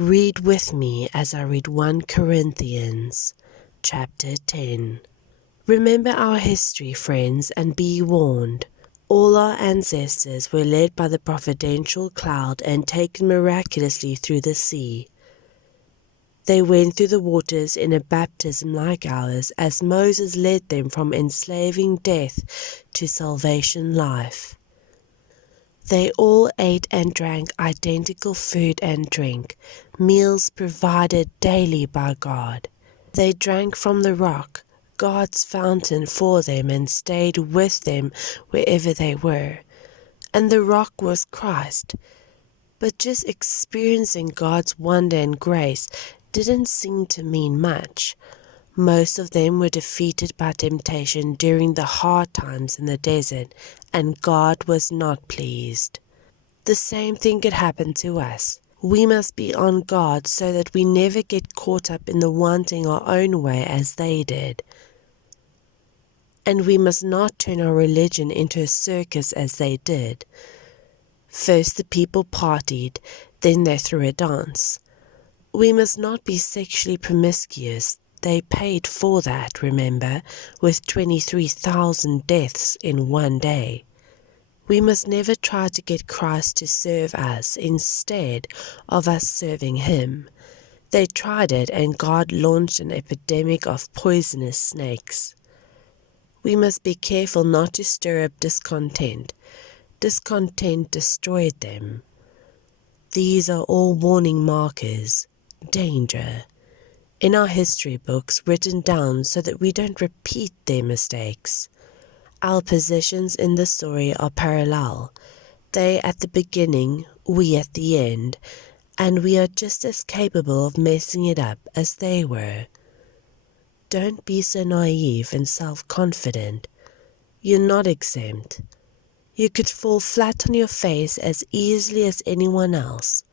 Read with me as I read 1 Corinthians chapter 10. Remember our history, friends, and be warned. All our ancestors were led by the providential cloud and taken miraculously through the sea. They went through the waters in a baptism like ours, as Moses led them from enslaving death to salvation life. They all ate and drank identical food and drink, meals provided daily by God. They drank from the rock, God's fountain, for them, and stayed with them wherever they were. And the rock was Christ. But just experiencing God's wonder and grace didn't seem to mean much. Most of them were defeated by temptation during the hard times in the desert, and God was not pleased. The same thing could happen to us. We must be on guard so that we never get caught up in the wanting our own way as they did. And we must not turn our religion into a circus as they did. First the people partied, then they threw a dance. We must not be sexually promiscuous. They paid for that, remember, with 23,000 deaths in one day. We must never try to get Christ to serve us instead of us serving Him. They tried it, and God launched an epidemic of poisonous snakes. We must be careful not to stir up discontent. Discontent destroyed them. These are all warning markers. Danger. In our history books written down so that we don't repeat their mistakes. Our positions in the story are parallel. They at the beginning, we at the end, and we are just as capable of messing it up as they were. Don't be so naive and self-confident. You're not exempt. You could fall flat on your face as easily as anyone else.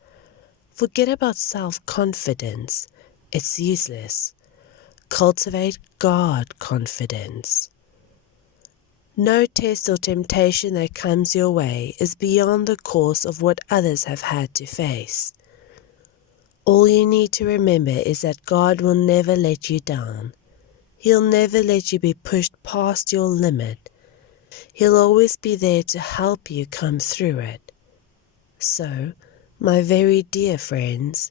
Forget about self-confidence. It's useless. Cultivate God confidence. No test or temptation that comes your way is beyond the course of what others have had to face. All you need to remember is that God will never let you down. He'll never let you be pushed past your limit. He'll always be there to help you come through it. So, my very dear friends,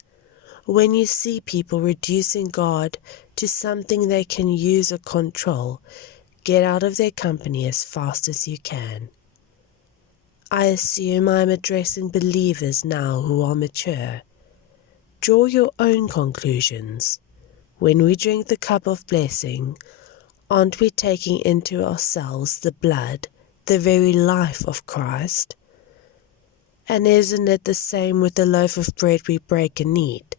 when you see people reducing God to something they can use or control, get out of their company as fast as you can. I assume I am addressing believers now who are mature. Draw your own conclusions. When we drink the cup of blessing, aren't we taking into ourselves the blood, the very life of Christ? And isn't it the same with the loaf of bread we break and eat?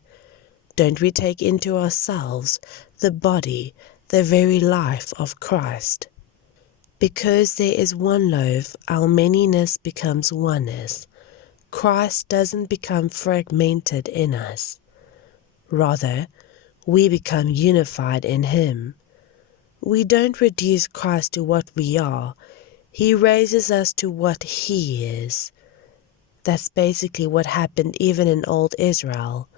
Don't we take into ourselves the body, the very life of Christ? Because there is one loaf, our manyness becomes oneness. Christ doesn't become fragmented in us. Rather, we become unified in Him. We don't reduce Christ to what we are. He raises us to what He is. That's basically what happened even in old Israel.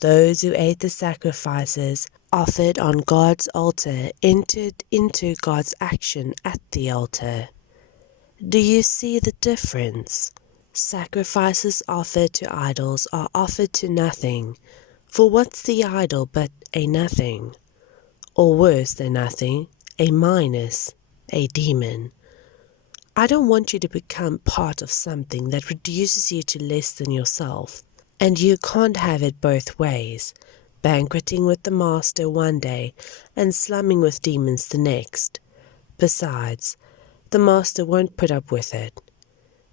Those who ate the sacrifices offered on God's altar entered into God's action at the altar. Do you see the difference? Sacrifices offered to idols are offered to nothing, for what's the idol but a nothing? Or worse than nothing, a minus, a demon. I don't want you to become part of something that reduces you to less than yourself. And you can't have it both ways, banqueting with the master one day and slumming with demons the next. Besides, the master won't put up with it.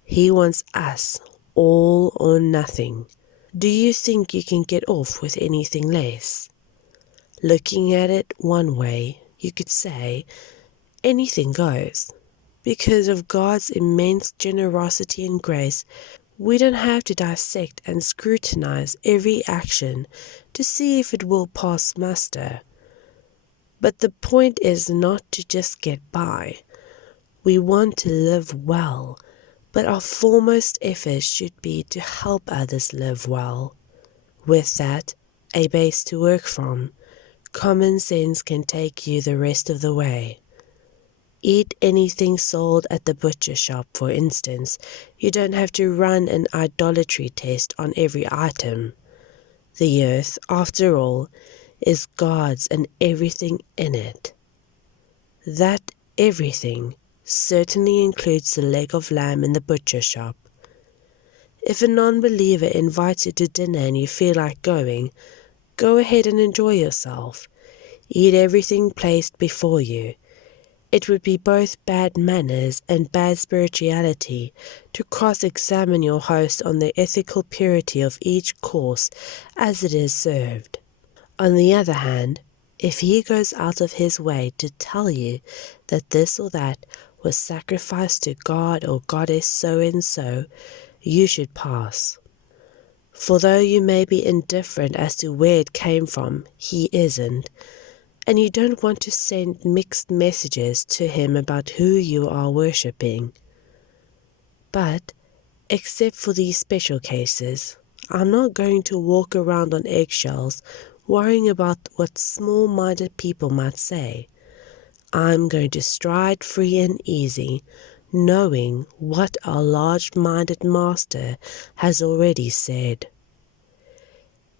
He wants us, all or nothing. Do you think you can get off with anything less? Looking at it one way, you could say, anything goes. Because of God's immense generosity and grace, we don't have to dissect and scrutinize every action to see if it will pass muster. But the point is not to just get by. We want to live well, but our foremost effort should be to help others live well. With that, a base to work from, common sense can take you the rest of the way. Eat anything sold at the butcher shop, for instance. You don't have to run an idolatry test on every item. The earth, after all, is God's and everything in it. That everything certainly includes the leg of lamb in the butcher shop. If a non-believer invites you to dinner and you feel like going, go ahead and enjoy yourself. Eat everything placed before you. It would be both bad manners and bad spirituality to cross-examine your host on the ethical purity of each course as it is served. On the other hand, if he goes out of his way to tell you that this or that was sacrificed to God or goddess so-and-so, you should pass. For though you may be indifferent as to where it came from, he isn't, and you don't want to send mixed messages to him about who you are worshipping. But, except for these special cases, I'm not going to walk around on eggshells worrying about what small-minded people might say. I'm going to stride free and easy, knowing what our large-minded master has already said.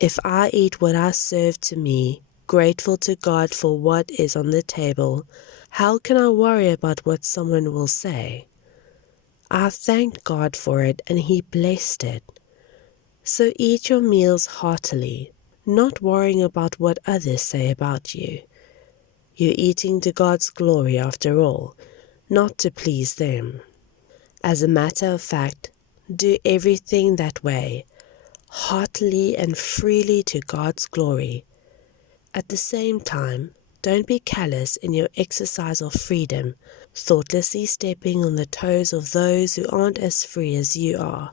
If I eat what I serve to me, grateful to God for what is on the table, how can I worry about what someone will say? I thanked God for it and He blessed it. So eat your meals heartily, not worrying about what others say about you. You're eating to God's glory after all, not to please them. As a matter of fact, do everything that way, heartily and freely to God's glory. At the same time, don't be callous in your exercise of freedom, thoughtlessly stepping on the toes of those who aren't as free as you are.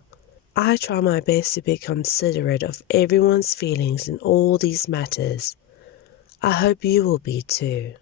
I try my best to be considerate of everyone's feelings in all these matters. I hope you will be too.